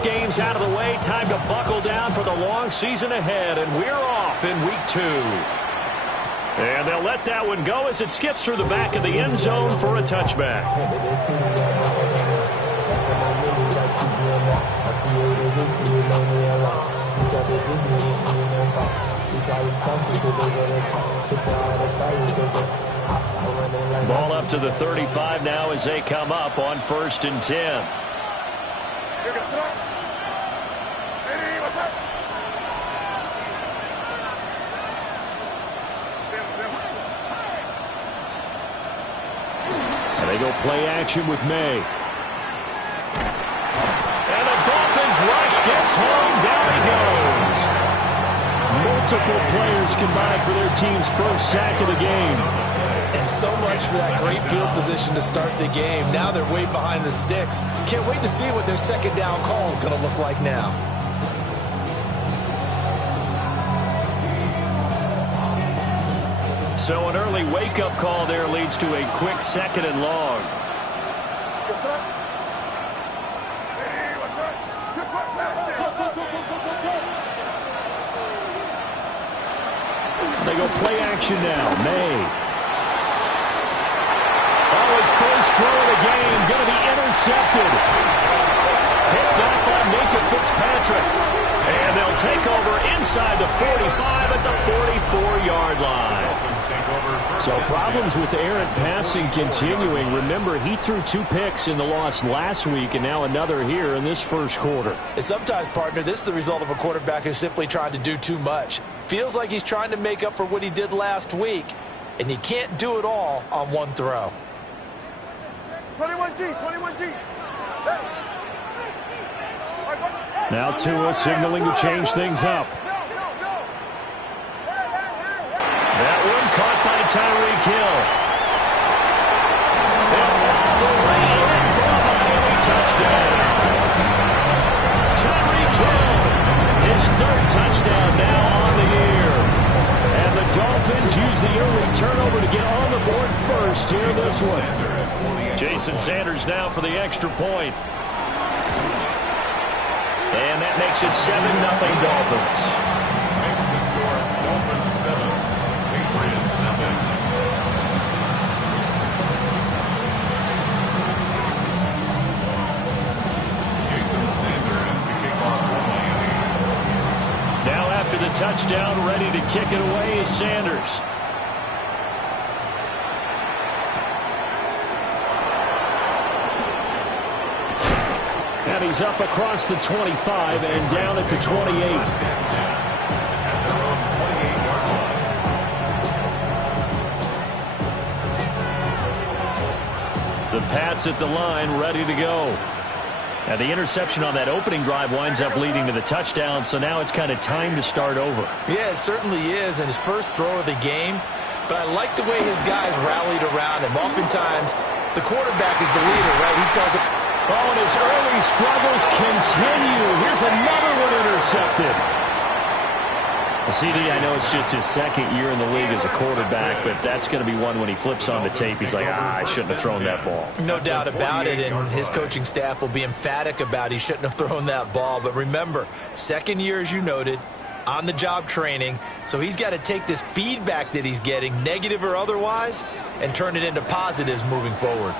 first game's out of the way. Time to buckle down for the long season ahead, and we're off in week 2. And they'll let that one go as it skips through the back of the end zone for a touchback. Ball up to the 35 now as they come up on 1st and 10. And they go play action with May. And the Dolphins rush gets home. Down he goes. Multiple players combined for their team's first sack of the game. And so much for that great field position to start the game. Now they're way behind the sticks. Can't wait to see what their second down call is going to look like now. So an early wake-up call there leads to a quick 2nd and long. They go play action now. May. Oh, his first throw of the game going to be intercepted. Picked up by Minka Fitzpatrick. And they'll take over inside the 45 at the 44-yard line. So problems with errant passing continuing. Remember, he threw 2 picks in the loss last week and now another here in this first quarter. And sometimes, partner, this is the result of a quarterback who's simply trying to do too much. Feels like he's trying to make up for what he did last week, and you can't do it all on one throw. 21G, 21G. Now Tua signaling to change things up. That one caught by Tyreek Hill. And all the way in for a Miami touchdown. Tyreek Hill, his 3rd touchdown now on the year. And the Dolphins use the early turnover to get on the board first here in this one. Jason Sanders now for the extra point. And that makes it 7-0 Dolphins. Makes the score Dolphins 7, Patriots 0. Jason Sanders to kick off for Miami. Now after the touchdown, ready to kick it away is Sanders. And he's up across the 25 and down at the 28. The Pats at the line, ready to go. And the interception on that opening drive winds up leading to the touchdown, so now it's kind of time to start over. Yeah, it certainly is, and his first throw of the game. But I like the way his guys rallied around him. Oftentimes, the quarterback is the leader, right? He tells him. Oh, and his early struggles continue. Here's another one intercepted. CD, I know it's just his 2nd year in the league as a quarterback, but that's going to be one when he flips on the tape. He's like, I shouldn't have thrown that ball. No doubt about it, and his coaching staff will be emphatic about he shouldn't have thrown that ball. But remember, 2nd year, as you noted, on-the-job training, so he's got to take this feedback that he's getting, negative or otherwise, and turn it into positives moving forward.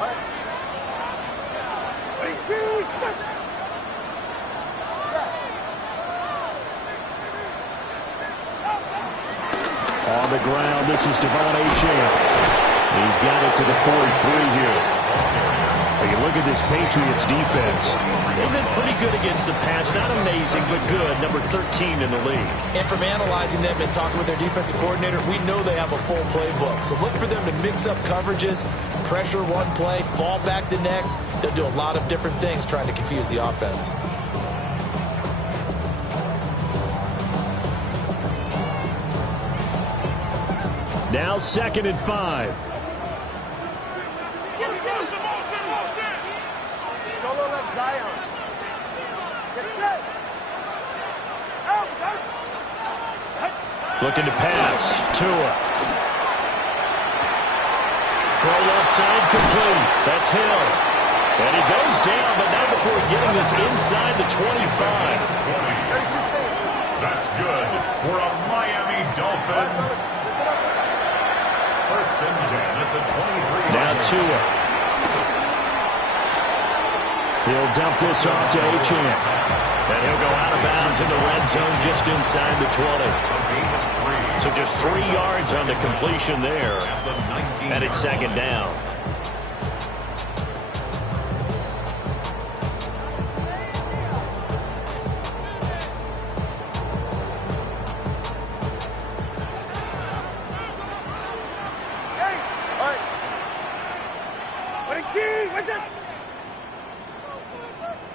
On the ground, this is Devon Achane. He's got it to the 43 here. When you look at this Patriots defense, they've been pretty good against the pass. Not amazing, but good. Number 13 in the league. And from analyzing them and talking with their defensive coordinator, we know they have a full playbook. So look for them to mix up coverages, pressure one play, fall back the next. They'll do a lot of different things trying to confuse the offense. now 2nd and 5. Looking to pass. Tua. Throw left side complete. That's Hill. And he goes down, but not before getting this inside the 25. That's good for a Miami Dolphin. First and 10 at the 23. Now Tua. He'll dump this off to Achane. And he'll go out of bounds in the red zone just inside the 20. So just 3 yards on the completion there. And it's second down.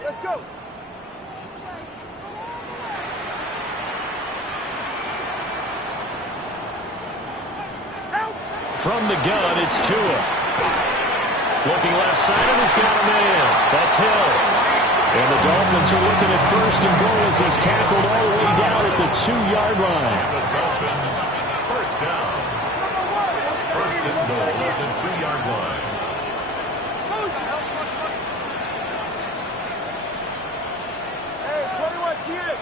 Let's go. From the gun, it's Tua. Looking left side, and he's got a man. That's Hill. And the Dolphins are looking at first and goal as he's tackled all the way down at the 2-yard line. The Dolphins, first down. First and goal at the 2-yard line. Hey, 21, T.A.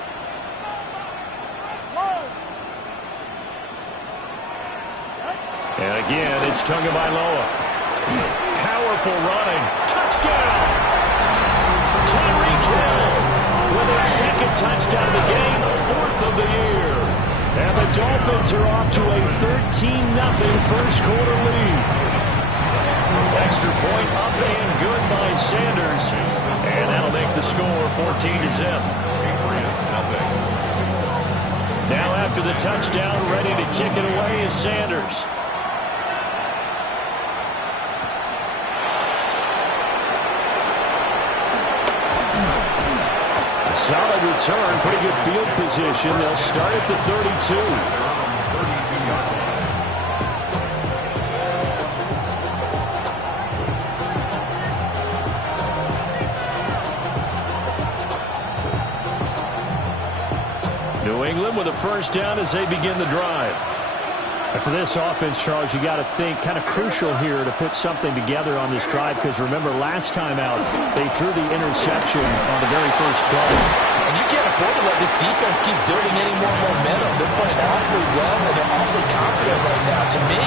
And again, it's Tagovailoa. Powerful running. Touchdown! Tyreek Hill with his second touchdown of the game, 4th of the year. And the Dolphins are off to a 13-0 first quarter lead. Extra point up and good by Sanders. And that'll make the score 14-0. Now after the touchdown, ready to kick it away is Sanders. Solid return, pretty good field position. They'll start at the 32. New England with a first down as they begin the drive. And for this offense, Charles, you got to think kind of crucial here to put something together on this drive, because remember last time out they threw the interception on the very first play. And you can't afford to let this defense keep building any more momentum. They're playing awfully well, and they're awfully confident right now. To me,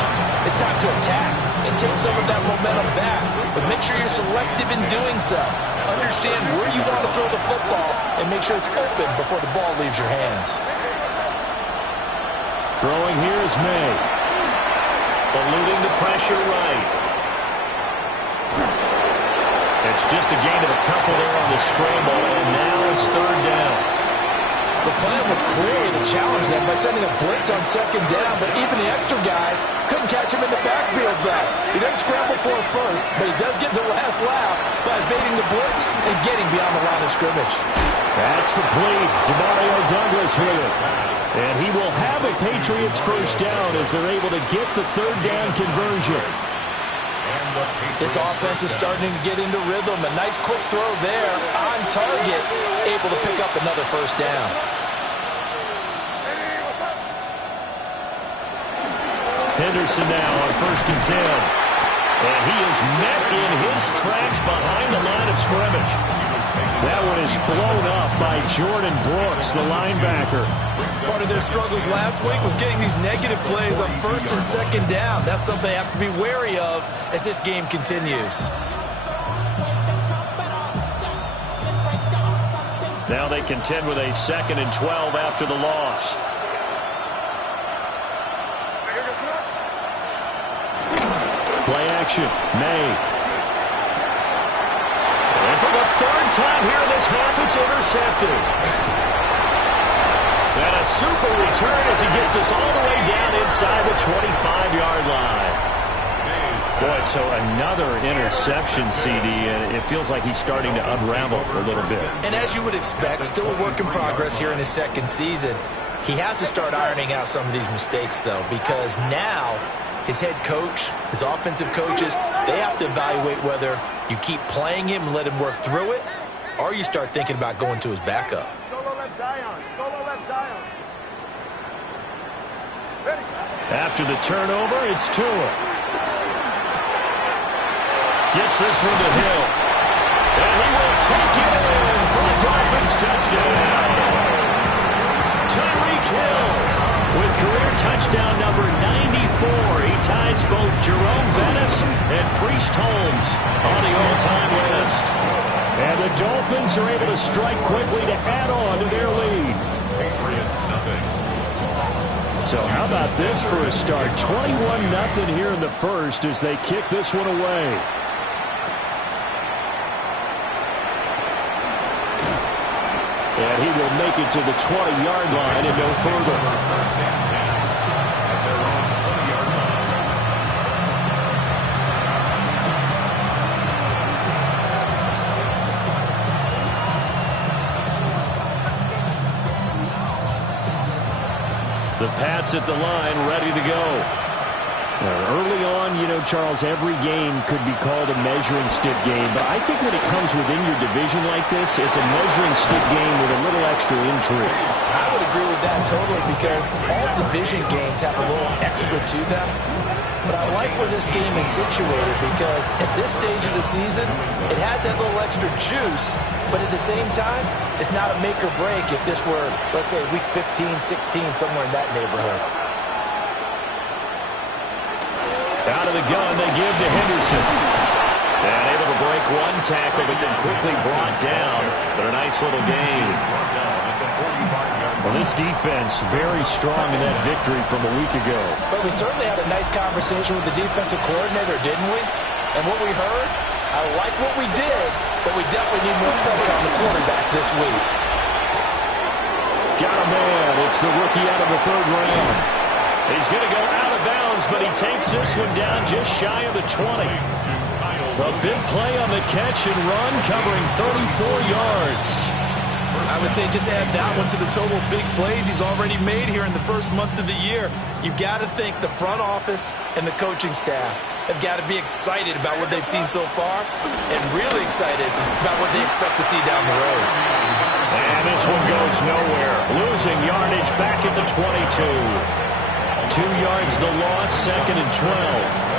it's time to attack and take some of that momentum back. But make sure you're selective in doing so. Understand where you want to throw the football and make sure it's open before the ball leaves your hands. Throwing here is May. Eluding the pressure right. It's just a gain of a couple there on the scramble, and now it's third down. The plan was clearly to challenge them by sending a blitz on second down, but even the extra guys couldn't catch him in the backfield back. He doesn't scramble for it first, but he does get the last lap by evading the blitz and getting beyond the line of scrimmage. That's complete. Demario Douglas with it. And he will have a Patriots first down as they're able to get the third down conversion. This offense is starting to get into rhythm. A nice quick throw there on target, able to pick up another first down. Henderson now on first and 10. And he is met in his tracks behind the line of scrimmage. That one is blown up by Jordan Brooks, the linebacker. Part of their struggles last week was getting these negative plays on first and second down. That's something they have to be wary of as this game continues. Now they contend with a 2nd and 12 after the loss. Play action, May. And for the third time here in this half, it's intercepted. And a super return as he gets us all the way down inside the 25-yard line. Boy, so another interception, CD, and it feels like he's starting to unravel a little bit. And as you would expect, still a work in progress here in his second season. He has to start ironing out some of these mistakes, though, because now his head coach, his offensive coaches, they have to evaluate whether you keep playing him and let him work through it, or you start thinking about going to his backup. After the turnover, it's Tua. Gets this one to Hill. And he will take it in for a Dolphins touchdown. Tyreek Hill with career touchdown number 94. He ties both Jerome Bettis and Priest Holmes on the all-time list. And the Dolphins are able to strike quickly to add on to their lead. Patriots nothing. So how about this for a start? 21-0 here in the first as they kick this one away. And he will make it to the 20-yard line and no further. First and 10 at their own 20-yard line. The Pats at the line, ready to go. Early on, you know, Charles, every game could be called a measuring stick game. But I think when it comes within your division like this, it's a measuring stick game with a little extra intrigue. I would agree with that totally because all division games have a little extra to them. But I like where this game is situated because at this stage of the season, it has that little extra juice, but at the same time, it's not a make or break if this were, let's say, week 15, 16, somewhere in that neighborhood. Out of the gun, they give to Henderson. And able to break one tackle, but then quickly brought down. But a nice little gain. Well, this defense very strong in that victory from a week ago. But we certainly had a nice conversation with the defensive coordinator, didn't we? And what we heard, I like what we did, but we definitely need more pressure on the quarterback this week. Got a man. It's the rookie out of the third round. He's going to go out of bounds, but he takes this one down just shy of the 20. A big play on the catch and run, covering 34 yards. I would say just add that one to the total big plays he's already made here in the first month of the year. You've got to think the front office and the coaching staff have got to be excited about what they've seen so far and really excited about what they expect to see down the road. And this one goes nowhere. Losing yardage back at the 22. 2 yards the loss, second and 12.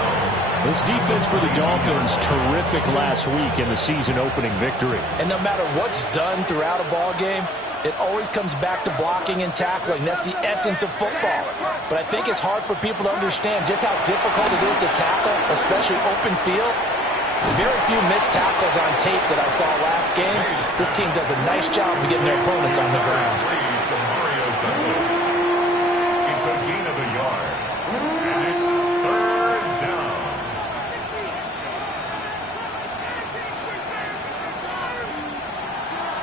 This defense for the Dolphins, terrific last week in the season-opening victory. And no matter what's done throughout a ball game, it always comes back to blocking and tackling. That's the essence of football. But I think it's hard for people to understand just how difficult it is to tackle, especially open field. Very few missed tackles on tape that I saw last game. This team does a nice job of getting their opponents on the ground. It's a gain of a yard. And it's third down.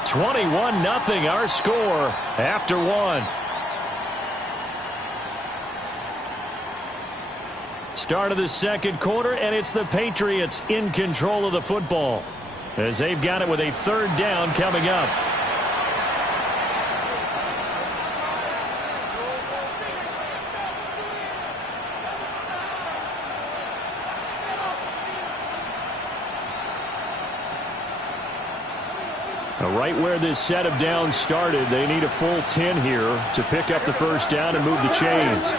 $21-0 our score after one. Start of the second quarter, and it's the Patriots in control of the football as they've got it with a third down coming up. Right where this set of downs started, they need a full 10 here to pick up the first down and move the chains.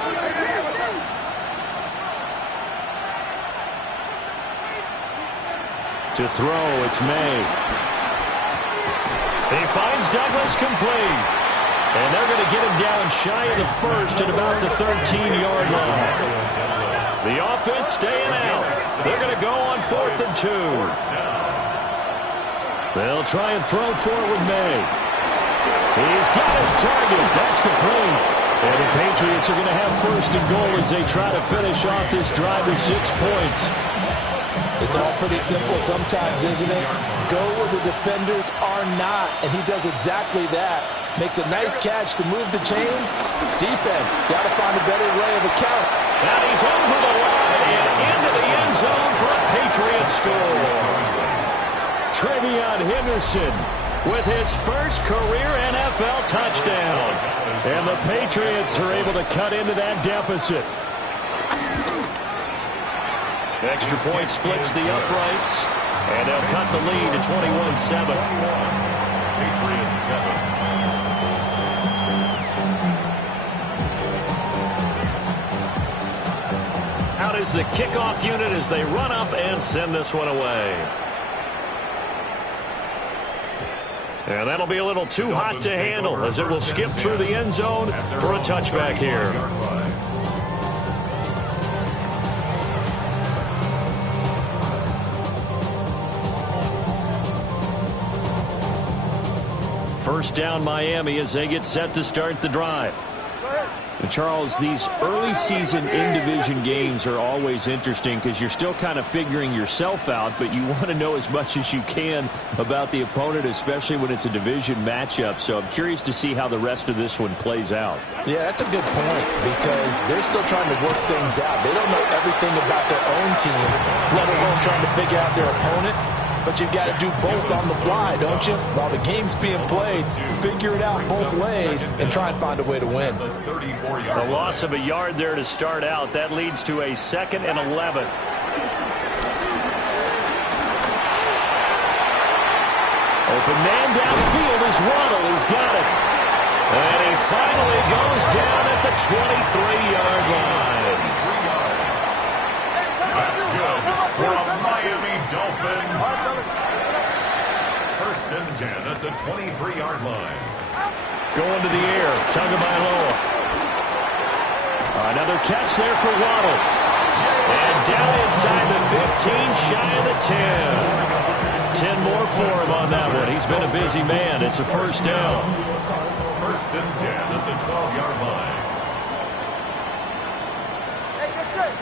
To throw, it's May. He finds Douglas complete. And they're going to get him down shy of the first at about the 13-yard line. The offense staying out. They're going to go on 4th and 2. They'll try and throw for it with May. He's got his target. That's complete. And the Patriots are going to have first and goal as they try to finish off this drive with 6 points. It's all pretty simple sometimes, isn't it? Go where the defenders are not, and he does exactly that. Makes a nice catch to move the chains. Defense, got to find a better way of account. Now he's over the line and into the end zone for a Patriot score. Trevion Henderson with his first career NFL touchdown. And the Patriots are able to cut into that deficit. Extra point splits the uprights, and they'll cut the lead to 21-7. Patriots 7. Out is the kickoff unit as they run up and send this one away. And that'll be a little too hot to handle as it will skip through the end zone for a touchback here. First down Miami as they get set to start the drive. And Charles, these early season in-division games are always interesting because you're still kind of figuring yourself out, but you want to know as much as you can about the opponent, especially when it's a division matchup. So I'm curious to see how the rest of this one plays out. Yeah, that's a good point because they're still trying to work things out. They don't know everything about their own team, let alone trying to figure out their opponent. But you've got to do both on the fly, don't you? While the game's being played, figure it out both ways and try and find a way to win. A loss of a yard there to start out. That leads to a 2nd and 11. Open man downfield is Waddle. He's got it. And he finally goes down at the 23-yard line. That's good for a Miami Dolphin. First and 10 at the 23-yard line. Going to the air. Tagovailoa. Another catch there for Waddle. And down inside the 15, shy of the 10. 10 more for him on that one. He's been a busy man. It's a first down. First and 10 at the 12-yard line. Hey, that's it.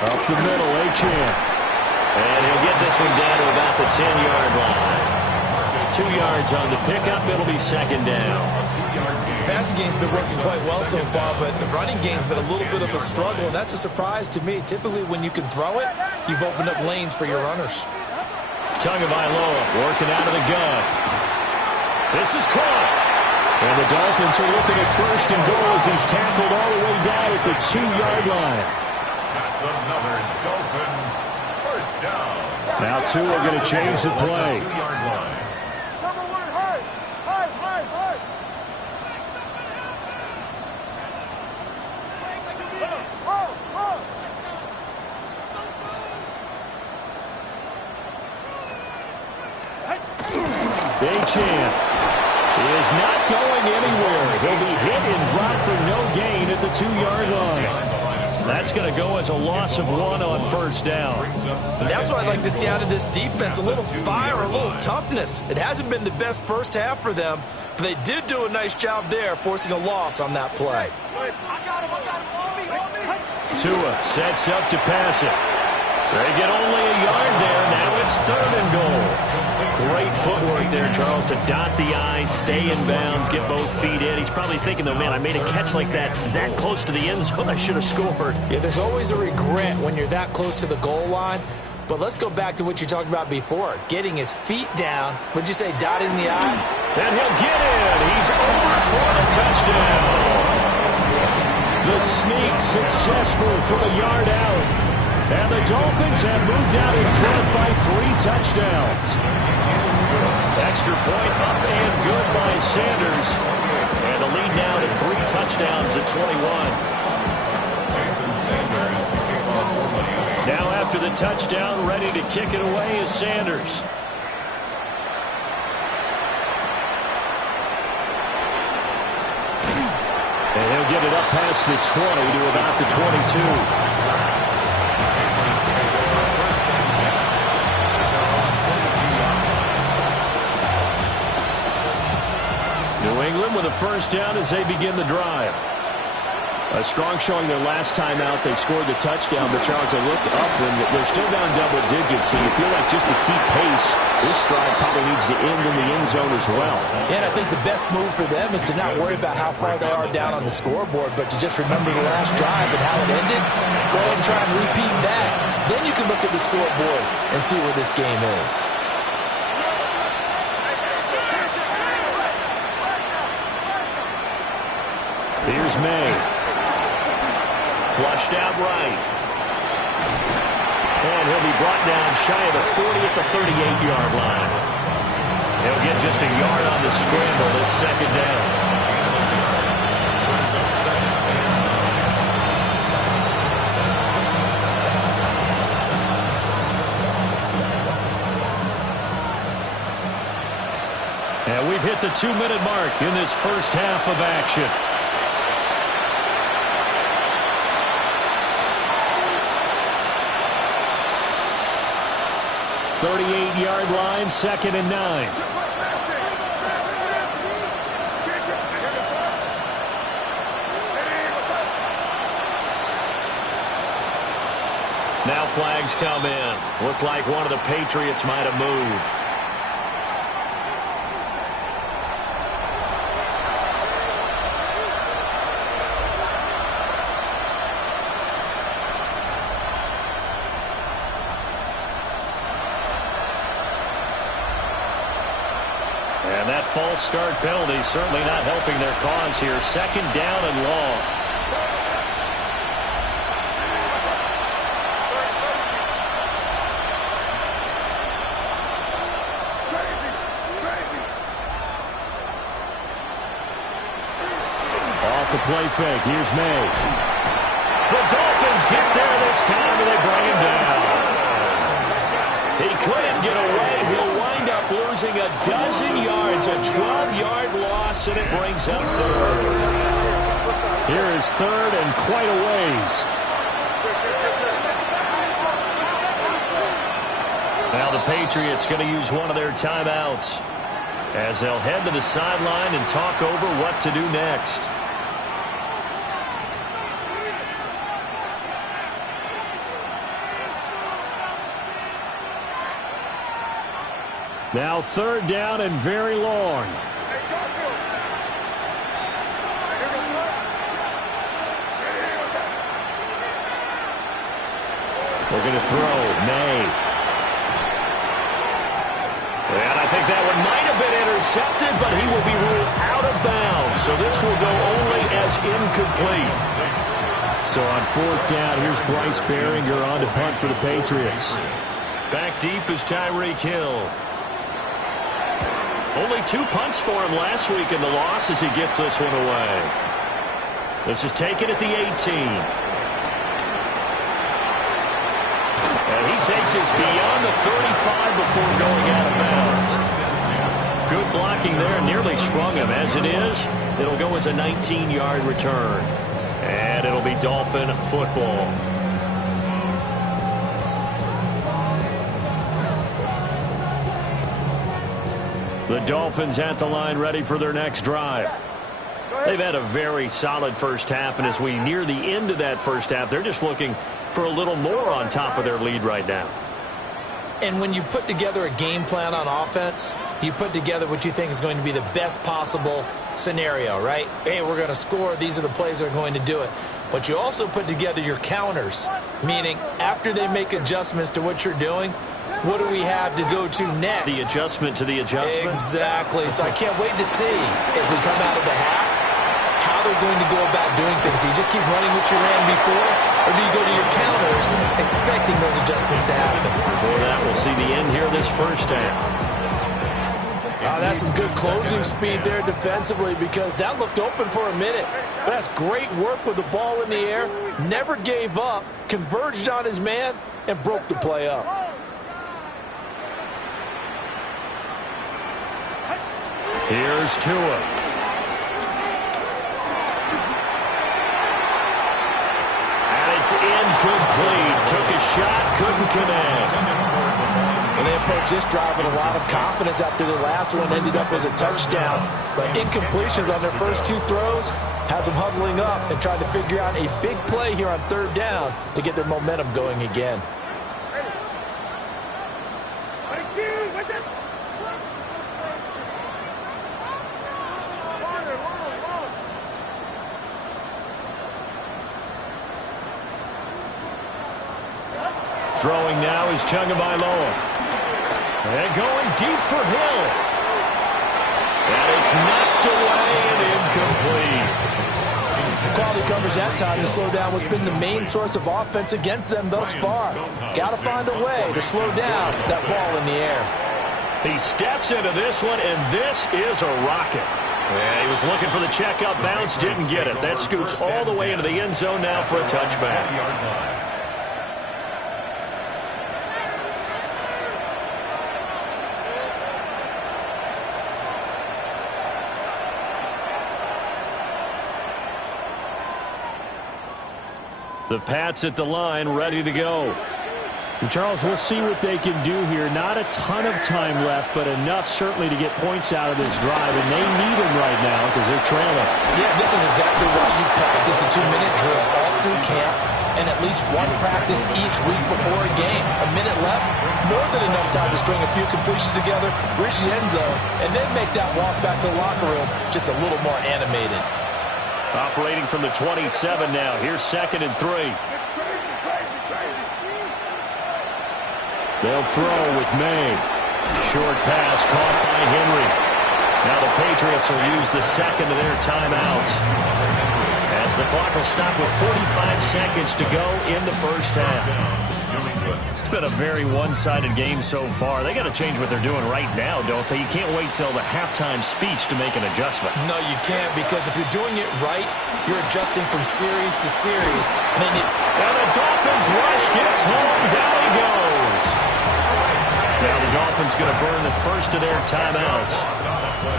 Up the middle, Achane. And he'll get this one down to about the 10-yard line. 2 yards on the pickup. It'll be second down. The passing game's been working quite well so far, but the running game's been a little bit of a struggle, and that's a surprise to me. Typically, when you can throw it, you've opened up lanes for your runners. Tagovailoa working out of the gun. This is caught. And the Dolphins are looking at first and goal as he's tackled all the way down at the 2-yard line. That's another Dolphins first down. Now two are going to change the play. 2-yard line. Number one, hard. Hard, hard, hard. Hold, hold. Achane is not going anywhere. He'll be hit and dropped for no gain at the 2-yard line. That's going to go as a loss of 1 on first down. And that's what I'd like to see out of this defense, a little fire, a little toughness. It hasn't been the best first half for them, but they did do a nice job there, forcing a loss on that play. Tua sets up to pass it. They get only a yard there. Now it's 3rd and goal. Great footwork there, Charles, to dot the I, stay in bounds, get both feet in. He's probably thinking, though, man, I made a catch like that close to the end zone. I should have scored. Yeah, there's always a regret when you're that close to the goal line. But let's go back to what you talked about before, getting his feet down. Would you say dotting the I? And he'll get in. He's over for the touchdown. The sneak successful from a yard out. And the Dolphins have moved out in front by 3 touchdowns. Extra point up and good by Sanders. And the lead now to 3 touchdowns at 21. Now after the touchdown, ready to kick it away is Sanders. And he'll get it up past the 20 to about the 22. New England with a first down as they begin the drive. A strong showing their last time out. They scored the touchdown, but Charles, they looked up when they're still down double digits, so you feel like just to keep pace, this drive probably needs to end in the end zone as well. Yeah, and I think the best move for them is to not worry about how far they are down on the scoreboard, but to just remember the last drive and how it ended. Go ahead and try and repeat that. Then you can look at the scoreboard and see where this game is. Here's May. flushed out right. And he'll be brought down shy of the 40 at the 38-yard line. He'll get just a yard on the scramble. It's second down. And we've hit the 2-minute mark in this first half of action. .38-yard line, 2nd and 9. Now flags come in. Looked like one of the Patriots might have moved. And that false start penalty certainly not helping their cause here. 2nd down and long. Off the play fake. Here's May. The Dolphins get there this time, and they bring him down. He couldn't get away. He'll wind up losing a dozen yards, a 12-yard loss, and it brings up 3rd. Here is 3rd and quite a ways. Now the Patriots going to use one of their timeouts as they'll head to the sideline and talk over what to do next. Now 3rd down and very long. They're going to throw. May. And I think that one might have been intercepted, but he will be ruled out of bounds. So this will go only as incomplete. So on 4th down, here's Bryce Behringer on to punt for the Patriots. Back deep is Tyreek Hill. Only 2 punts for him last week in the loss as he gets this one away. This is taken at the 18. And he takes us beyond the 35 before going out of bounds. Good blocking there, nearly sprung him. As it is, it'll go as a 19-yard return. And it'll be Dolphin football. The Dolphins at the line ready for their next drive. They've had a very solid first half, and as we near the end of that first half, they're just looking for a little more on top of their lead right now. And when you put together a game plan on offense, you put together what you think is going to be the best possible scenario, right? Hey, we're going to score. These are the plays that are going to do it. But you also put together your counters, meaning after they make adjustments to what you're doing, what do we have to go to next? The adjustment to the adjustment? Exactly. So I can't wait to see if we come out of the half, how they're going to go about doing things. Do you just keep running what you ran before, or do you go to your counters expecting those adjustments to happen? Before that, we'll see the end here this first half. That's some good closing speed there defensively because that looked open for a minute. That's great work with the ball in the air. Never gave up, converged on his man, and broke the play up. Here's Tua. And it's incomplete. Took a shot, couldn't connect. And they approached this drive with a lot of confidence after the last one ended up as a touchdown. But incompletions on their first 2 throws has them huddling up and trying to figure out a big play here on 3rd down to get their momentum going again. Throwing now is Tagovailoa. And going deep for Hill. And it's knocked away and incomplete. Quality nobody covers that time to slow down what's been the main source of offense against them thus far. Got to find a way to slow down that ball in the air. He steps into this one, and this is a rocket. Yeah, he was looking for the checkup bounce, didn't get it. That scoots all the way into the end zone now for a touchback. The Pats at the line, ready to go. And Charles, we'll see what they can do here. Not a ton of time left, but enough certainly to get points out of this drive, and they need them right now because they're trailing. Yeah, this is exactly why you practice a 2-minute drill all through camp and at least one practice each week before a game. A minute left, more than enough time to string a few completions together, reach the end zone, and then make that walk back to the locker room just a little more animated. Operating from the 27 now. Here's 2nd and 3. They'll throw with May. Short pass caught by Henry. Now the Patriots will use the second of their timeouts, as the clock will stop with 45 seconds to go in the first half. It's been a very one-sided game so far. They got to change what they're doing right now, don't they? You can't wait till the halftime speech to make an adjustment. No, you can't, because if you're doing it right, you're adjusting from series to series. And the Dolphins rush gets home. Down he goes. Now the Dolphins going to burn the first of their timeouts,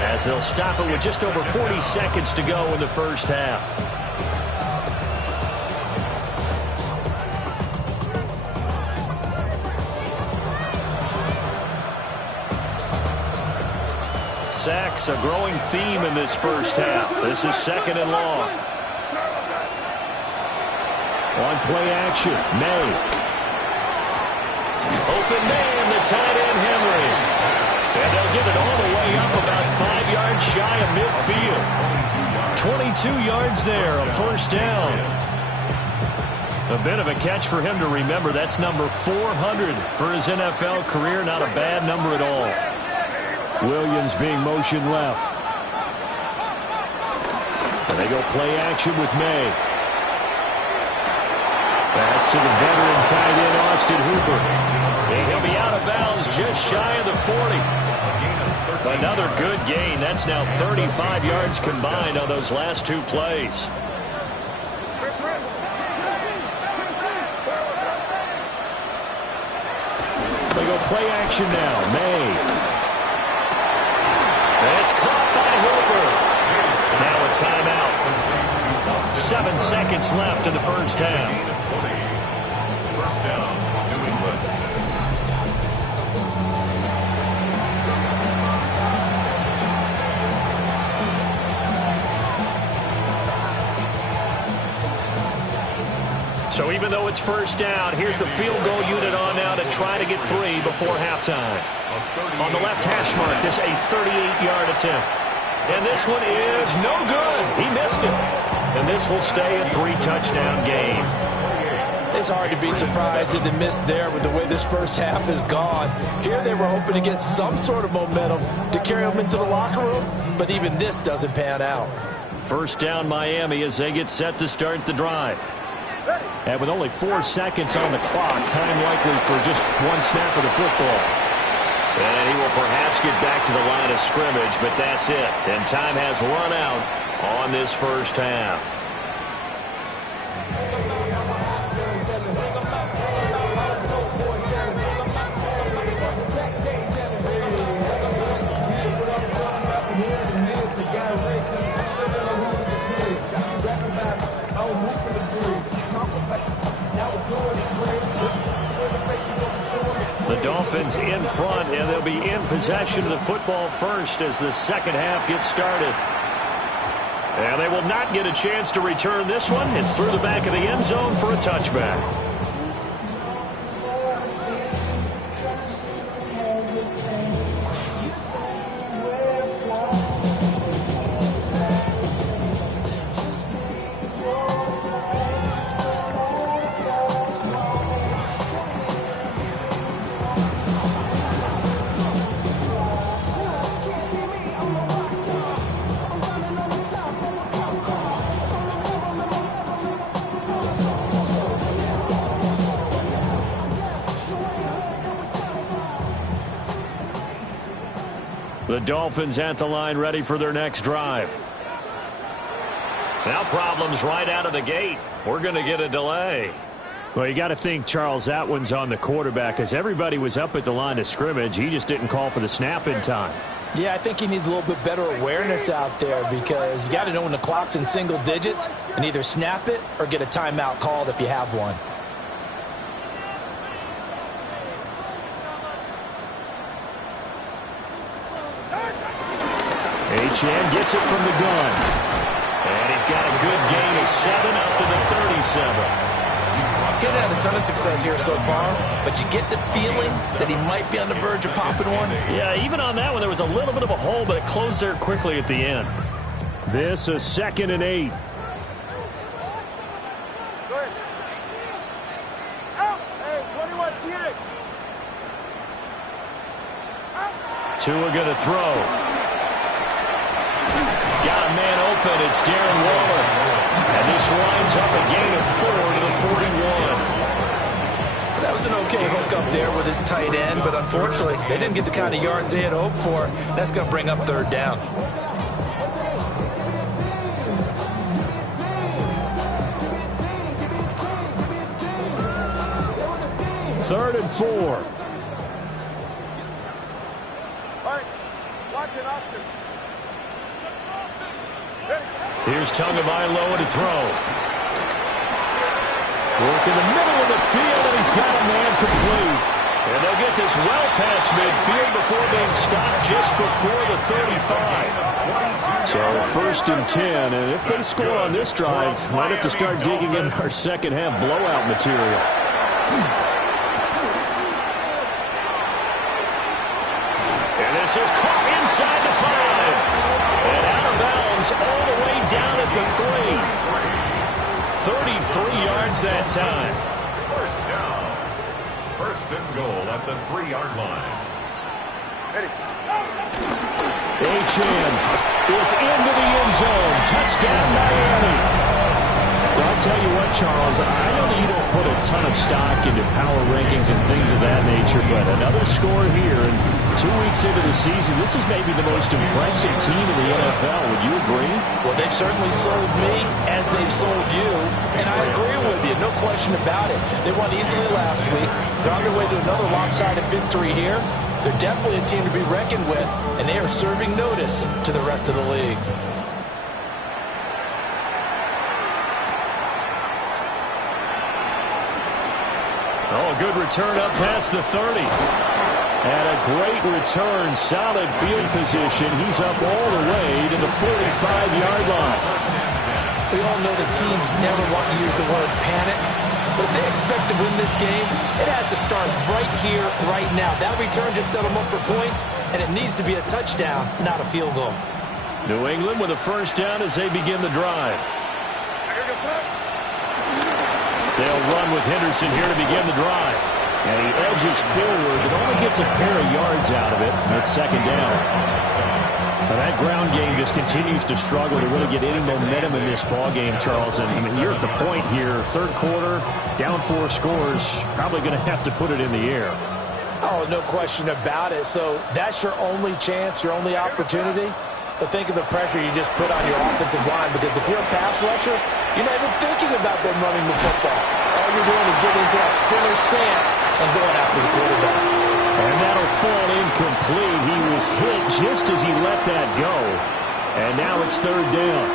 as they'll stop it with just over 40 seconds to go in the first half. Sacks, a growing theme in this first half. This is 2nd and long. On play action, May. Open man, the tight end Henry. And they'll get it all the way up about 5 yards shy of midfield. 22 yards there, a first down. A bit of a catch for him to remember. That's number 400 for his NFL career. Not a bad number at all. Williams being motion left. And they go play action with May. That's to the veteran tight end, Austin Hooper. He'll be out of bounds just shy of the 40. Another good gain. That's now 35 yards combined on those last 2 plays. They go play action now. May. It's caught by Hooper. Now a timeout. 7 seconds left in the first half. First down, New England. So even though it's first down, here's the field goal unit on now to try to get 3 before halftime. On the left hash mark, this a 38-yard attempt. And this one is no good. He missed it. And this will stay a 3-touchdown game. It's hard to be surprised at the miss there with the way this first half is gone. Here they were hoping to get some sort of momentum to carry them into the locker room, but even this doesn't pan out. First down Miami as they get set to start the drive. And with only 4 seconds on the clock, time likely for just 1 snap of the football. And he will perhaps get back to the line of scrimmage, but that's it. And time has run out on this first half. The Dolphins in front, and they'll be in possession of the football first as the second half gets started. And they will not get a chance to return this one. It's through the back of the end zone for a touchback. The Dolphins at the line, ready for their next drive. Now problems right out of the gate. We're going to get a delay. Well, you got to think, Charles, that one's on the quarterback, as everybody was up at the line of scrimmage. He just didn't call for the snap in time. Yeah, I think he needs a little bit better awareness out there, because you got to know when the clock's in single digits and either snap it or get a timeout called if you have one. Achane gets it from the gun. And he's got a good gain of 7 up to the 37. He's had a ton of success here so far, but you get the feeling that he might be on the verge of popping one. Yeah, even on that one, there was a little bit of a hole, but it closed there quickly at the end. This is 2nd and 8. Good. Out. Hey, 21 TA. Out. Tua going to throw. Got a man open. It's Darren Waller. And this winds up a gain of 4 to the 41. That was an okay hook up there with his tight end, but unfortunately, they didn't get the kind of yards they had hoped for. That's going to bring up 3rd down. Third and 4. All right. Watch it, Oscar. Here's Tagovailoa to throw. Work in the middle of the field, and he's got a man complete. And they'll get this well past midfield before being stopped just before the 35. So 1st and 10, and if they score on this drive, might have to start digging in our second half blowout material. And this is caught inside the 5. And out of bounds all the way down at the 3. 33 yards that time. First down. 1st and goal at the 3-yard line. Achane is into the end zone. Touchdown, Miami. Well, I'll tell you what, Charles, I know that you don't put a ton of stock into power rankings and things of that nature, but another score here, and 2 weeks into the season, this is maybe the most impressive team in the NFL. Would you agree? Well, they've certainly sold me as they've sold you, and I agree with you, no question about it. They won easily last week. They're on their way to another lopsided victory here. They're definitely a team to be reckoned with, and they are serving notice to the rest of the league. Oh, a good return up past the 30. And a great return, solid field position. He's up all the way to the 45-yard line. We all know that teams never want to use the word panic, but if they expect to win this game, it has to start right here, right now. That return just set them up for points, and it needs to be a touchdown, not a field goal. New England with a 1st down as they begin the drive. They'll run with Henderson here to begin the drive. And he edges forward, but only gets a pair of yards out of it. It's 2nd down. Now that ground game just continues to struggle to really get any momentum in this ball game, Charles. And I mean, you're at the point here, 3rd quarter, down 4 scores, probably going to have to put it in the air. Oh, no question about it. So that's your only chance, your only opportunity. But think of the pressure you just put on your offensive line, because if you're a pass rusher, you're not even thinking about them running the football. All you're doing is getting into that sprinter stance and going after the quarterback. And that'll fall incomplete. He was hit just as he let that go. And now it's 3rd down.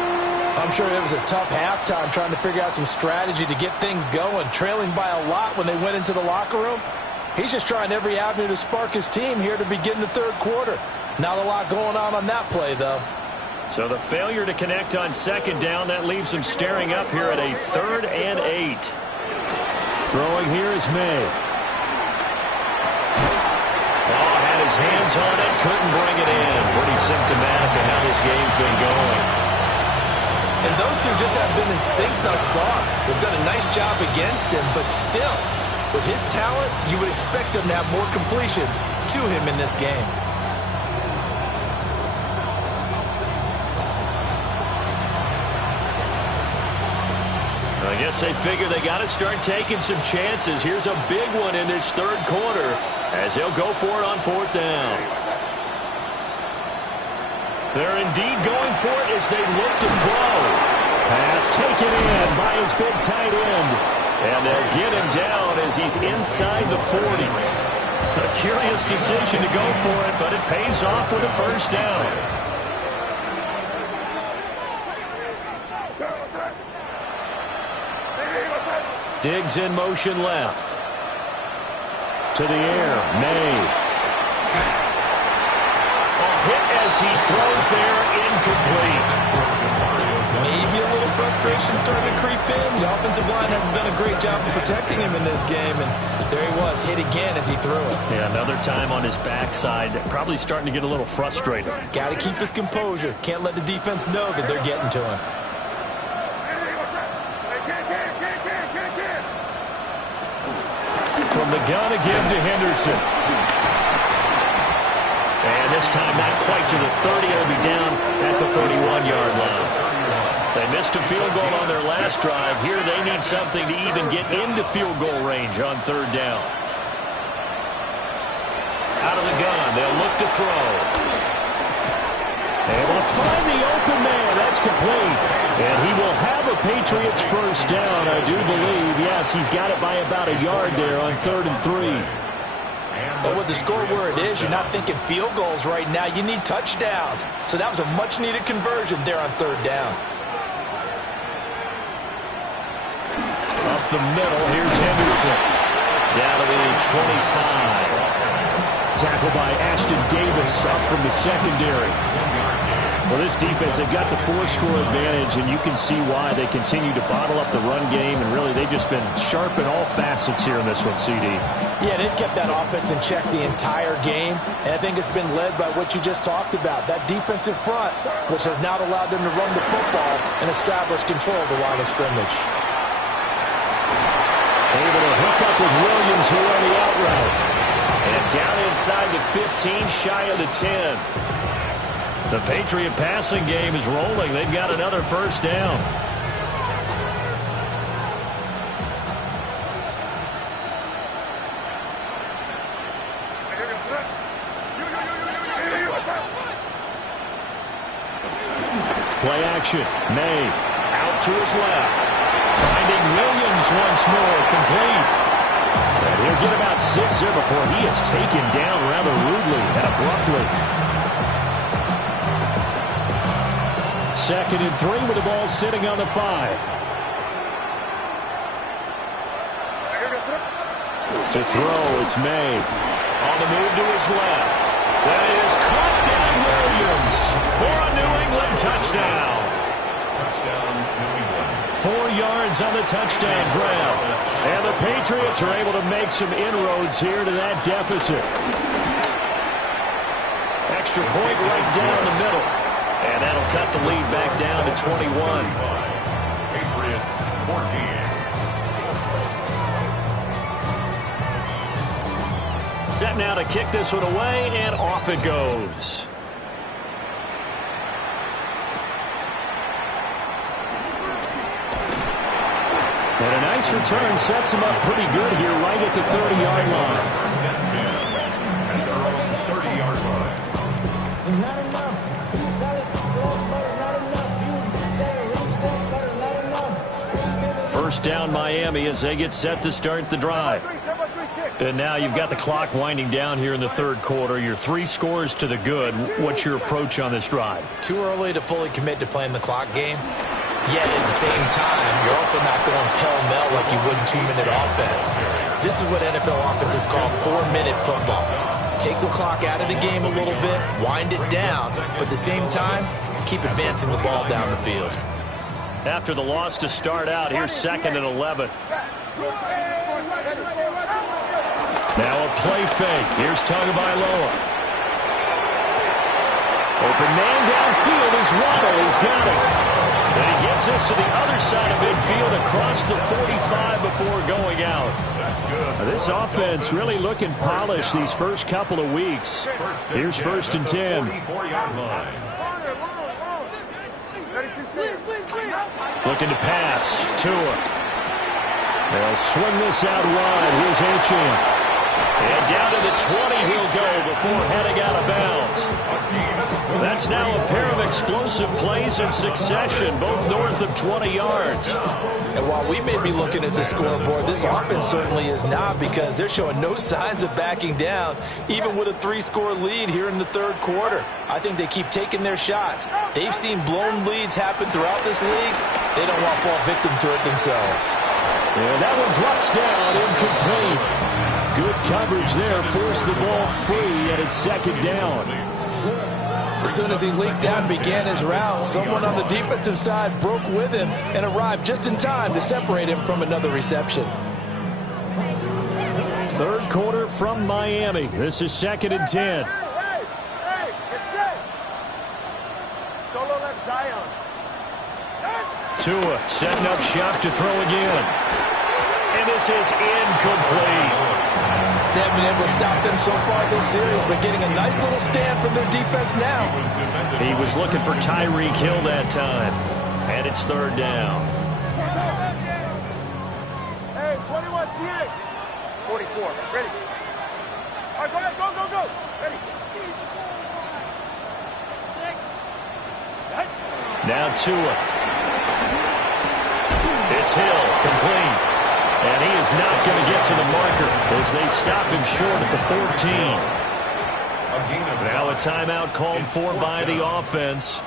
I'm sure it was a tough halftime trying to figure out some strategy to get things going, trailing by a lot when they went into the locker room. He's just trying every avenue to spark his team here to begin the 3rd quarter. Not a lot going on that play, though. So the failure to connect on 2nd down, that leaves him staring up here at a 3rd and 8. Throwing here is May. Oh, had his hands on it, couldn't bring it in. Pretty symptomatic of how this game's been going. And those two just have been in sync thus far. They've done a nice job against him, but still, with his talent, you would expect them to have more completions to him in this game. I guess they figure they got to start taking some chances. Here's a big one in this 3rd quarter as he'll go for it on 4th down. They're indeed going for it as they look to throw. Pass taken in by his big tight end. And they'll get him down as he's inside the 40. A curious decision to go for it, but it pays off with a first down. Diggs in motion left. To the air, May. A hit as he throws there, incomplete. Maybe a little frustration starting to creep in. The offensive line hasn't done a great job of protecting him in this game, and there he was, hit again as he threw it. Yeah, another time on his backside, probably starting to get a little frustrated. Got to keep his composure. Can't let the defense know that they're getting to him. From the gun again to Henderson. And this time not quite to the 30. It'll be down at the 31-yard line. They missed a field goal on their last drive. Here they need something to even get into field goal range on third down. Out of the gun, they'll look to throw. Able to find the open man. That's complete. And he will have a Patriots first down, I do believe. Yes, he's got it by about a yard there on 3rd and 3. But with the score where it is, you're not thinking field goals right now. You need touchdowns. So that was a much-needed conversion there on 3rd down. Up the middle, here's Henderson. Down to the 25. Tackled by Ashton Davis up from the secondary. Well, this defense, they've got the 4-score advantage, and you can see why they continue to bottle up the run game, and really they've just been sharp in all facets here in this one, CD. Yeah, they've kept that offense in check the entire game, and I think it's been led by what you just talked about, that defensive front, which has now allowed them to run the football and establish control of the line of scrimmage. Able to hook up with Williams, who ran the out route. And down inside the 15, shy of the 10. The Patriot passing game is rolling. They've got another first down. Play action. May out to his left. Finding Williams once more. Complete. And he'll get about 6 there before he is taken down rather rudely and abruptly. 2nd and 3 with the ball sitting on the 5. To throw, it's May. On the move to his left. That is caught by Williams for a New England touchdown. Touchdown, New England. 4 yards on the touchdown grab. And the Patriots are able to make some inroads here to that deficit. Extra point right down the middle. And that'll cut the lead back down to 21. Patriots 14. Set now to kick this one away, and off it goes. And a nice return sets him up pretty good here right at the 30-yard line. And they're on the 30-yard line. Not enough. You sell it, but not enough. First down Miami as they get set to start the drive. And now you've got the clock winding down here in the 3rd quarter. Your 3 scores to the good. What's your approach on this drive? Too early to fully commit to playing the clock game. Yet at the same time, you're also not going pell-mell like you would in 2-minute offense. This is what NFL offenses call 4-minute football. Take the clock out of the game a little bit, wind it down, but at the same time, keep advancing the ball down the field. After the loss to start out, here's 2nd and 11. Now a play fake. Here's Tagovailoa. Open man downfield is Waddle. He's got it. And he gets this to the other side of midfield across the 45 before going out. That's good. This offense really looking polished these first couple of weeks. Here's 1st and 10. 44-yard line. Looking to pass. Tua. They'll swing this out wide. Here's Achane. And down to the 20 he'll go before heading out of bounds. That's now a pair explosive plays in succession, both north of 20 yards. And while we may be looking at the scoreboard, this offense certainly is not, because they're showing no signs of backing down, even with a 3-score lead here in the third quarter. I think they keep taking their shots. They've seen blown leads happen throughout this league. They don't want to fall victim to it themselves. And that one drops down, incomplete. Good coverage there, forced the ball free, and it's second down. As soon as he leaked out and began his route, someone on the defensive side broke with him and arrived just in time to separate him from another reception. Third quarter from Miami. This is 2nd and 10. Hey, get set. Solo left Zion. Tua setting up shop to throw again. And this is incomplete. They haven't been able to stop them so far this series, but getting a nice little stand from their defense now. He was looking for Tyreek Hill that time. And it's third down. Hey, 21 TA. 44. Ready. All right, go ahead. Go. Ready. Now Tua. It's Hill, complete. And he is not going to get to the marker as they stop him short at the 14. Now a timeout called for by the offense.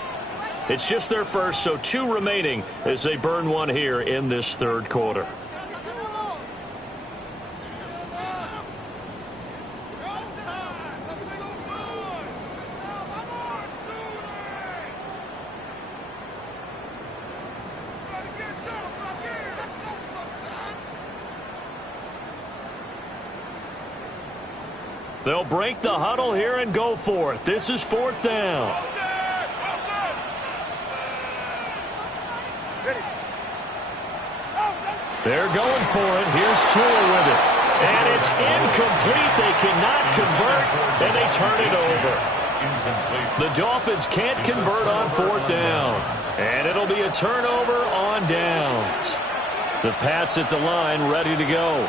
It's just their first, so 2 remaining as they burn one here in this third quarter. They'll break the huddle here and go for it. This is 4th down. They're going for it. Here's Tua with it. And it's incomplete. They cannot convert, and they turn it over. The Dolphins can't convert on 4th down. And it'll be a turnover on downs. The Pats at the line ready to go.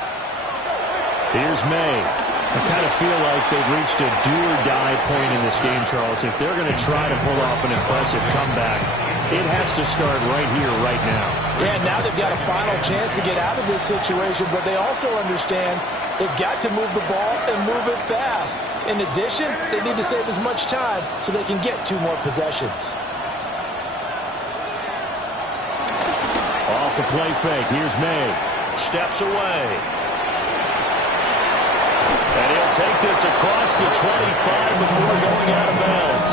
Here's May. I kind of feel like they've reached a do-or-die point in this game, Charles. If they're going to try to pull off an impressive comeback, it has to start right here, right now. Yeah, now they've got a final chance to get out of this situation, but they also understand they've got to move the ball and move it fast. In addition, they need to save as much time so they can get 2 more possessions. Off the play fake. Here's May. Steps away. And he'll take this across the 25 before going out of bounds.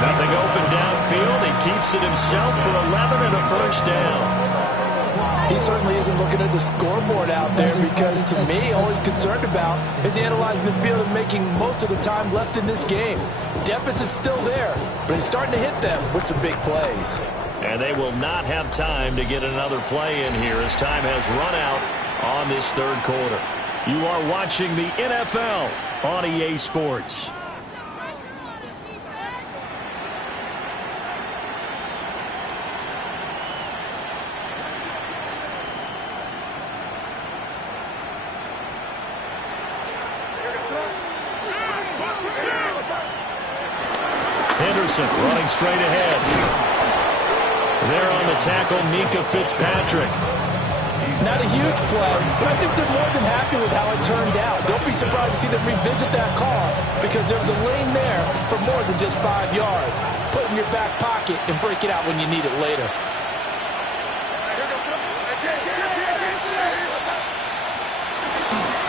Nothing open downfield. He keeps it himself for 11 and a first down. He certainly isn't looking at the scoreboard out there, because to me, all he's concerned about is analyzing the field and making most of the time left in this game. Deficit's still there, but he's starting to hit them with some big plays. And they will not have time to get another play in here as time has run out on this third quarter. You are watching the NFL on EA Sports. Henderson running straight ahead. There on the tackle, Mika Fitzpatrick. Not a huge play, but I think they're more than happy with how it turned out. Don't be surprised to see them revisit that call, because there was a lane there for more than just 5 yards. Put it in your back pocket and break it out when you need it later.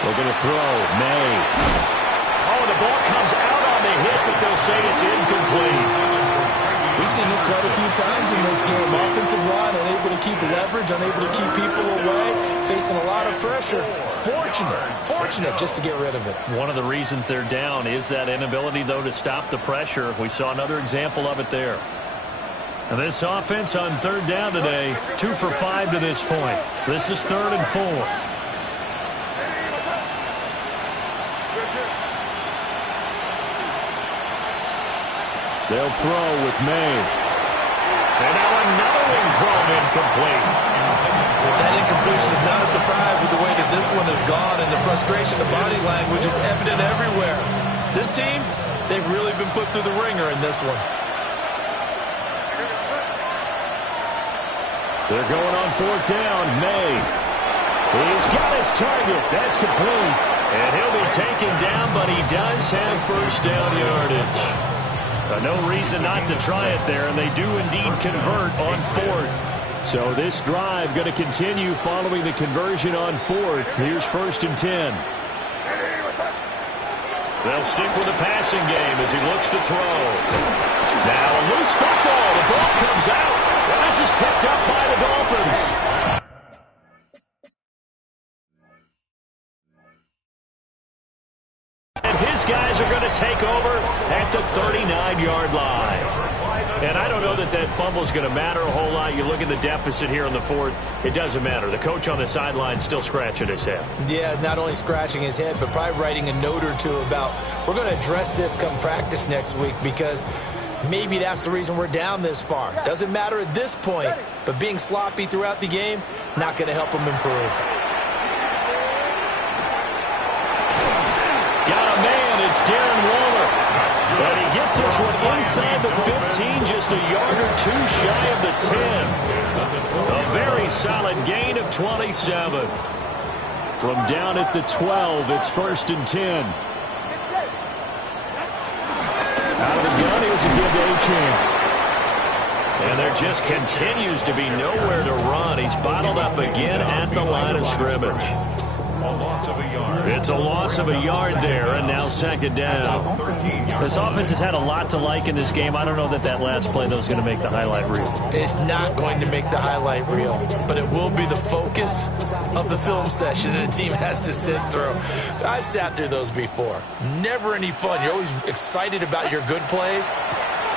We're going to throw. May. Oh, the ball comes out on the hit, but they'll say it's incomplete. We've seen this quite a few times in this game. Offensive line unable to keep leverage, unable to keep people away, facing a lot of pressure. Fortunate just to get rid of it. One of the reasons they're down is that inability, though, to stop the pressure. We saw another example of it there. And this offense on third down today, 2 for 5 to this point. This is 3rd and 4. They'll throw with May. And now another one thrown incomplete. That incompletion is not a surprise with the way that this one has gone, and the frustration, the body language is evident everywhere. This team, they've really been put through the ringer in this one. They're going on 4th down. May. He's got his target. That's complete. And he'll be taken down, but he does have first down yardage. No reason not to try it there, and they do indeed convert on 4th. So this drive going to continue following the conversion on 4th. Here's 1st and 10. They'll stick with the passing game as he looks to throw. Now a loose football. The ball comes out. And this is picked up by the Dolphins. And his guys are going to take over at the 39-yard line. And I don't know that that fumble is going to matter a whole lot. You look at the deficit here in the 4th. It doesn't matter. The coach on the sideline still scratching his head. Yeah, not only scratching his head, but probably writing a note or two about, we're going to address this come practice next week, because maybe that's the reason we're down this far. Doesn't matter at this point, but being sloppy throughout the game, not going to help him improve. Got a man. It's Darren Waller. And he gets this one inside the 15, just a yard or two shy of the 10. A very solid gain of 27. From down at the 12, it's 1st and 10. Out of the gun, here's a give to Achane. And there just continues to be nowhere to run. He's bottled up again at the line of scrimmage. It's a loss of a yard there, and now 2nd down. This offense has had a lot to like in this game. I don't know that that last play, though, is going to make the highlight reel. It's not going to make the highlight reel, but it will be the focus of the film session that the team has to sit through. I've sat through those before. Never any fun. You're always excited about your good plays,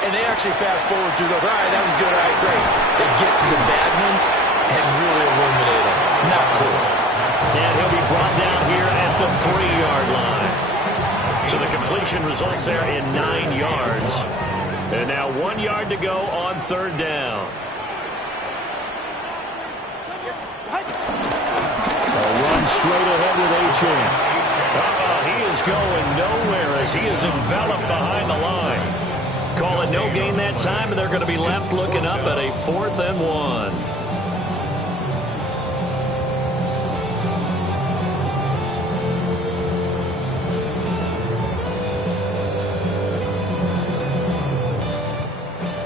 and they actually fast forward through those. All right, that was good. All right, great. They get to the bad ones and really illuminate them. Not cool. And he'll be brought down here at the 3-yard line. So the completion results there in 9 yards. And now 1 yard to go on 3rd down. A run straight ahead with Achane. He is going nowhere as he is enveloped behind the line. Call it no gain that time, and they're going to be left looking up at a 4th and 1.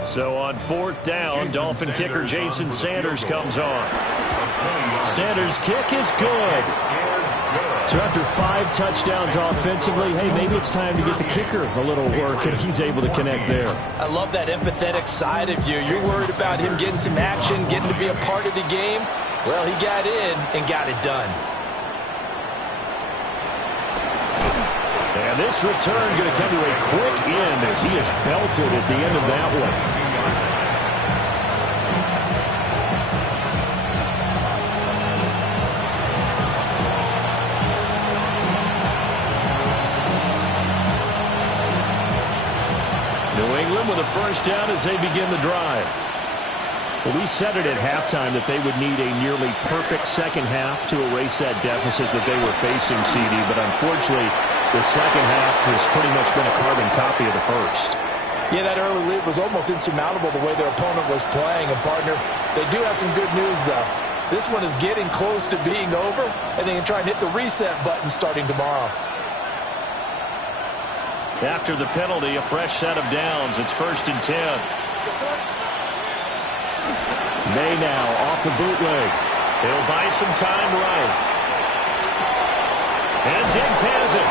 So on 4th down, Dolphin kicker Jason Sanders comes on. Sanders' kick is good. So after 5 touchdowns offensively, hey, maybe it's time to get the kicker a little work, and he's able to connect there. I love that empathetic side of you. You're worried about him getting some action, getting to be a part of the game. Well, he got in and got it done. And this return going to come to a quick end as he is belted at the end of that one. New England with a first down as they begin the drive. Well, we said it at halftime that they would need a nearly perfect second half to erase that deficit that they were facing, CD, but unfortunately, the second half has pretty much been a carbon copy of the first. Yeah, that early lead was almost insurmountable the way their opponent was playing. And, partner, they do have some good news, though. This one is getting close to being over, and they can try and hit the reset button starting tomorrow. After the penalty, a fresh set of downs. It's 1st and 10. May now off the bootleg. He'll buy some time right. And Diggs has it.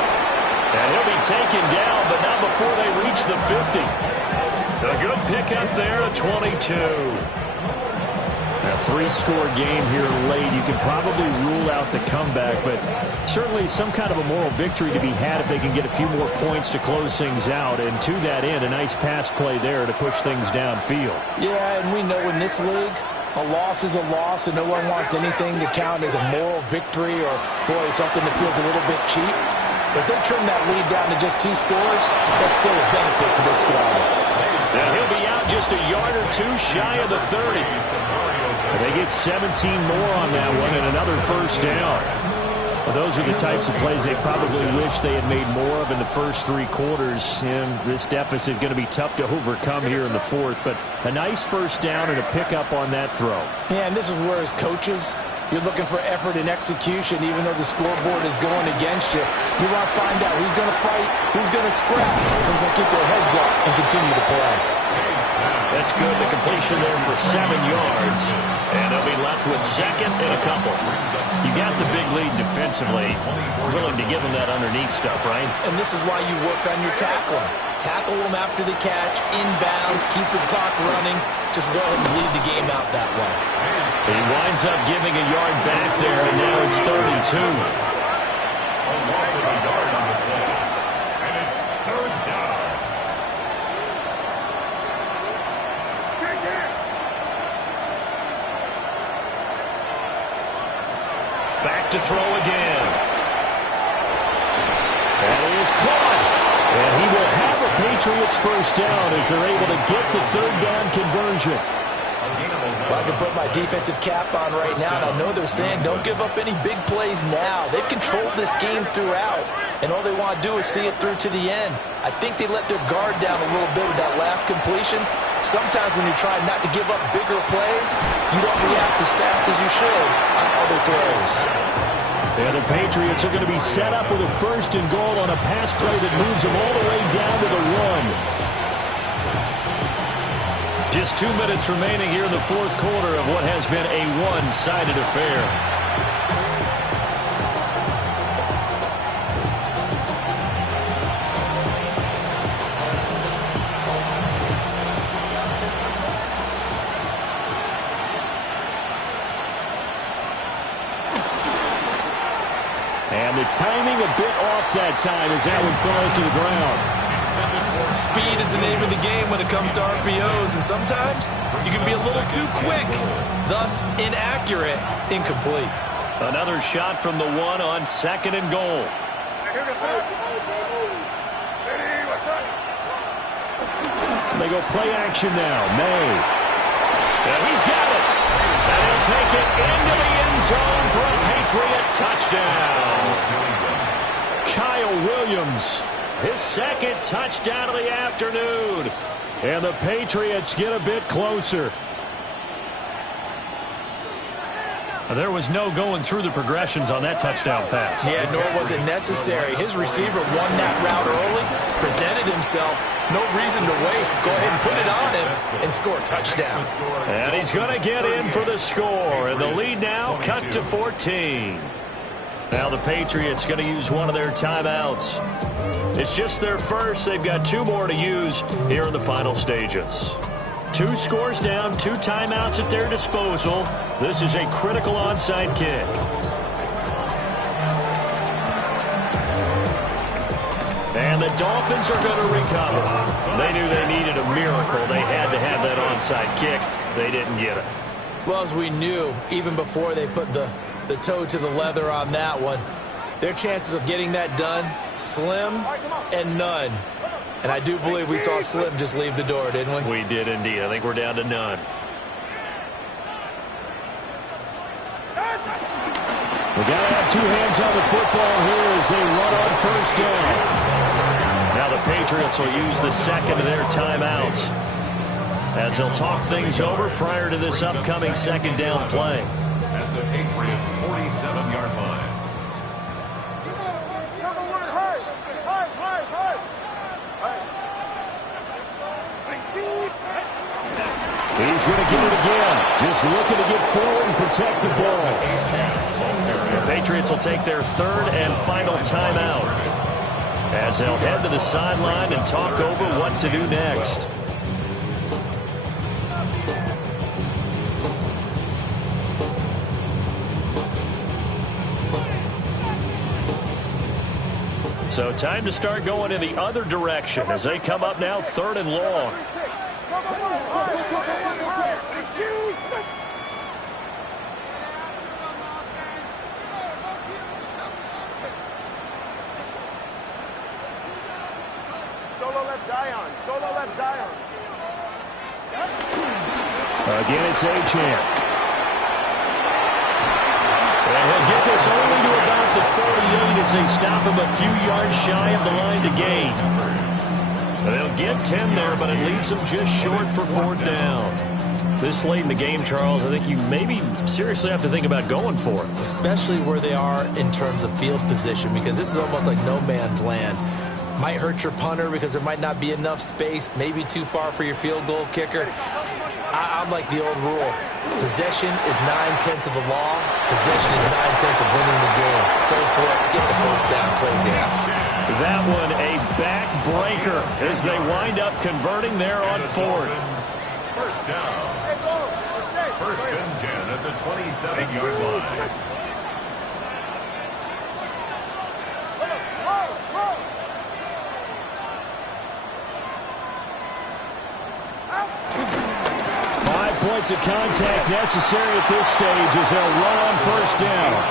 And he'll be taken down, but not before they reach the 50. A good pickup there at 22. A 3-score game here late. You can probably rule out the comeback, but certainly some kind of a moral victory to be had if they can get a few more points to close things out. And to that end, a nice pass play there to push things downfield. Yeah, and we know in this league, a loss is a loss, and no one wants anything to count as a moral victory or, boy, something that feels a little bit cheap. But if they trim that lead down to just 2 scores, that's still a benefit to this squad. And he'll be out just a yard or two shy of the 30. And they get 17 more on that one and another first down. Well, those are the types of plays they probably wish they had made more of in the first 3 quarters. And this deficit going to be tough to overcome here in the fourth. But a nice first down and a pickup on that throw. Yeah, and this is where as coaches, you're looking for effort and execution, even though the scoreboard is going against you. You want to find out who's going to fight, who's going to scrap, who's going to keep their heads up and continue to play. That's good. The completion there for 7 yards. And they'll be left with second and a couple. You got the big lead defensively. Willing to give them that underneath stuff, right? And this is why you work on your tackling. Tackle them after the catch, inbounds, keep the clock running. Just go ahead and lead the game out that way. He winds up giving a yard back there, and now it's 3rd and 2. A loss of a yard on the play. And it's 3rd down. Back to throw again. That is caught. And he will have a Patriots first down as they're able to get the 3rd down conversion. Well, I can put my defensive cap on right now, and I know they're saying don't give up any big plays now. They've controlled this game throughout, and all they want to do is see it through to the end. I think they let their guard down a little bit with that last completion. Sometimes when you're trying not to give up bigger plays, you don't react as fast as you should on other throws. And the Patriots are going to be set up with a 1st and goal on a pass play that moves them all the way down to the 1. Just 2 minutes remaining here in the 4th quarter of what has been a one-sided affair. And the timing a bit off that time as that one falls to the ground. Speed is the name of the game when it comes to RPOs, and sometimes you can be a little too quick, thus inaccurate, incomplete. Another shot from the 1 on 2nd and goal. They go play action now. May. And he's got it. And he'll take it into the end zone for a Patriot touchdown. Kyle Williams. His 2nd touchdown of the afternoon. And the Patriots get a bit closer. There was no going through the progressions on that touchdown pass. Yeah, nor was it necessary. His receiver won that route early, presented himself. No reason to wait. Go ahead and put it on him and score a touchdown. And he's going to get in for the score. And the lead now cut to 14. Now the Patriots going to use one of their timeouts. It's just their first. They've got 2 more to use here in the final stages. 2 scores down, 2 timeouts at their disposal. This is a critical onside kick. And the Dolphins are going to recover. They knew they needed a miracle. They had to have that onside kick. They didn't get it. Well, as we knew, even before they put the toe to the leather on that one, their chances of getting that done, slim and none. And I do believe we saw Slim just leave the door, didn't we? We did indeed. I think we're down to none. We got to have 2 hands on the football here as they run on 1st down. Now the Patriots will use the 2nd of their timeouts as they'll talk things over prior to this upcoming 2nd down play. At the Patriots' 47-yard line. He's going to get it again. Just looking to get forward and protect the ball. The Patriots will take their 3rd and final timeout as they'll head to the sideline and talk over what to do next. So time to start going in the other direction as they come up now 3rd and long. Solo left Zion. Solo left Zion. Again, it's Achane. And he'll get this only to about the 48 as they stop him a few yards shy of the line to gain. They'll get 10 there, but it leaves them just short for 4th down. This late in the game, Charles, I think you maybe seriously have to think about going for it. Especially where they are in terms of field position, because this is almost like no man's land. Might hurt your punter because there might not be enough space, maybe too far for your field goal kicker. I'm like the old rule. Possession is 9/10 of the law. Possession is 9/10 of winning the game. Go for it. Get the first down. Close it out. That one a backbreaker as they wind up converting there on 4th. First down. 1st and 10 at the 27-yard line. Points of contact necessary at this stage as they'll run on 1st down.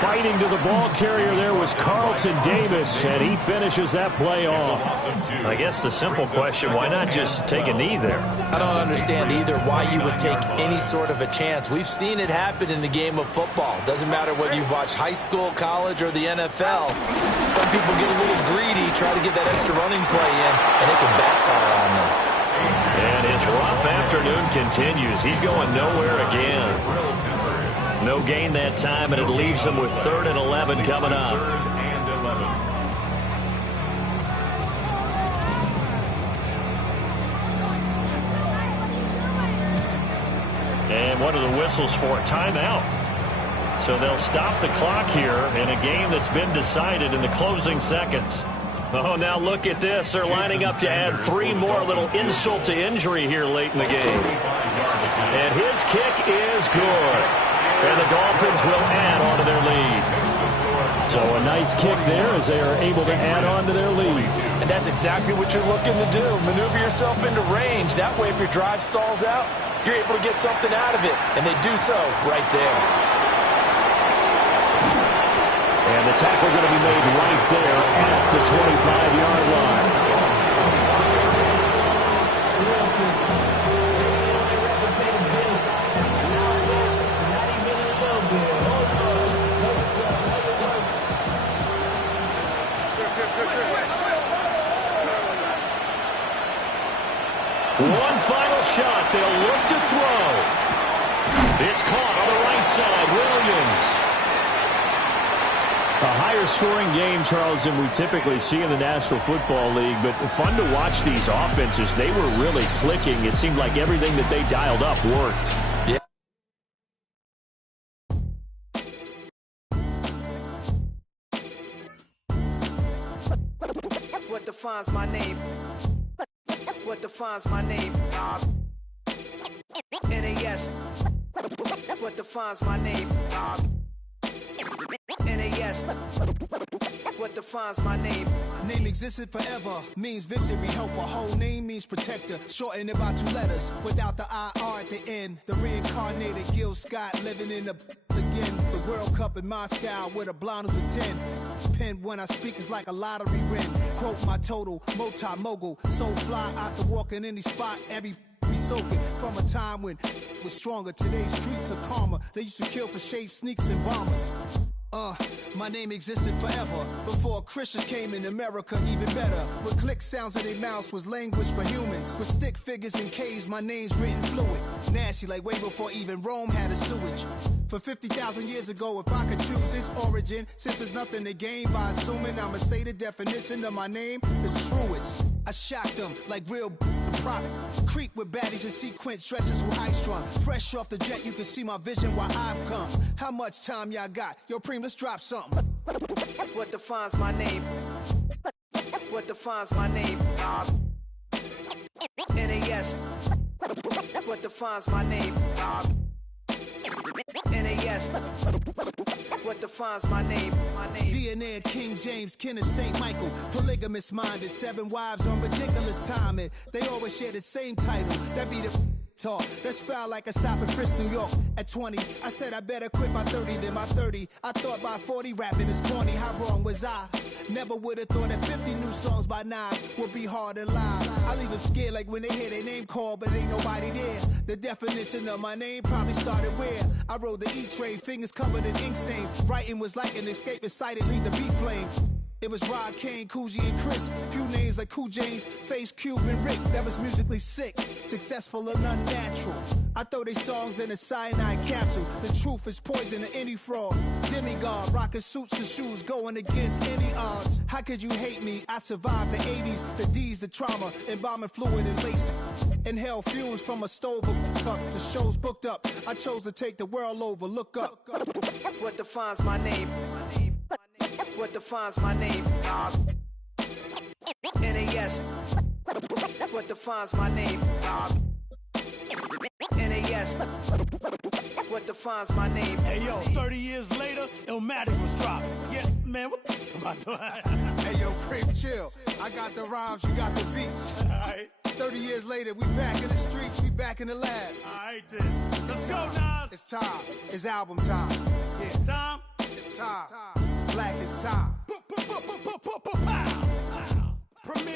Fighting to the ball carrier there was Carlton Davis, and he finishes that play off. I guess the simple question, why not just take a knee there? I don't understand either why you would take any sort of a chance. We've seen it happen in the game of football. Doesn't matter whether you've watched high school, college, or the NFL. Some people get a little greedy, try to get that extra running play in, and it can backfire on them. And his rough afternoon continues. He's going nowhere again. No gain that time, and it leaves him with 3rd and 11 coming up. And one of the whistles for a timeout. So they'll stop the clock here in a game that's been decided in the closing seconds. Oh, now look at this. They're lining up to add 3 more, little insult to injury here late in the game. And his kick is good. And the Dolphins will add on to their lead. So a nice kick there as they are able to add on to their lead. And that's exactly what you're looking to do. Maneuver yourself into range. That way, if your drive stalls out, you're able to get something out of it. And they do so right there. And the tackle going to be made right there at the 25-yard line. One final shot. They'll look to throw. It's caught on the right side. Williams. A higher scoring game, Charles, than we typically see in the National Football League, but fun to watch these offenses. They were really clicking. It seemed like everything that they dialed up worked. Yeah. What defines my name? What defines my name? NAS. What defines my name? NAS. What defines my name? Name existed forever, means victory, helper. Whole name means protector, shortened it by 2 letters, without the IR at the end. The reincarnated Gil Scott living in the again. The World Cup in Moscow with a blonde who's a 10. Pen when I speak is like a lottery win. Quote my total, multi-mogul, so fly out to walk in any spot, every be soaking from a time when it was stronger. Today's streets are calmer. They used to kill for shade sneaks and bombers. My name existed forever before Christians came in America, even better. With click sounds in their mouths was language for humans. With stick figures and K's, my name's written fluid. Nasty like way before even Rome had a sewage. For 50,000 years ago, if I could choose its origin, since there's nothing to gain by assuming I'ma say the definition of my name, the truest. I shocked them like real product. Creep with baddies in sequence, dresses with high strung. Fresh off the jet, you can see my vision where I've come. How much time y'all got? Yo, Preem, let's drop something. What defines my name? What defines my name? NAS. What defines my name? NAS. What defines my name? DNA of King James, kin of St. Michael. Polygamous minded, 7 wives on ridiculous timing. They always share the same title. That be the talk. That's foul like a stop in Frisk, New York. At 20, I said I better quit by 30 than my 30. I thought by 40 rapping is corny. How wrong was I? Never would have thought that 50 new songs by Nas would be hard to live. I leave them scared like when they hear their name called, but ain't nobody there. The definition of my name probably started where I rode the E-train, fingers covered in ink stains. Writing was like an escape inside it, leave the beat flame. It was Rod, Kane, Coogee, and Chris. Few names like Cool James, Face, Cube, and Rick. That was musically sick, successful and unnatural. I throw they songs in a cyanide capsule. The truth is poison to any fraud. Demigod, rocking suits and shoes, going against any odds. How could you hate me? I survived the 80s, the D's, the trauma, embalming fluid and laced. Inhale fumes from a stove up. The show's booked up. I chose to take the world over. Look up. What defines my name? What defines my name? NAS. What defines my name? NAS. What defines my name? Hey yo, 30 years later, Illmatic was dropped. Yeah, man, what the am I doing? Hey yo, Prim, chill. I got the rhymes, you got the beats. Alright. 30 years later, we back in the streets, we back in the lab. Alright then. Let's go, Nas. It's time. It's album time. Yeah. Time. It's time. Black is time. Premiere.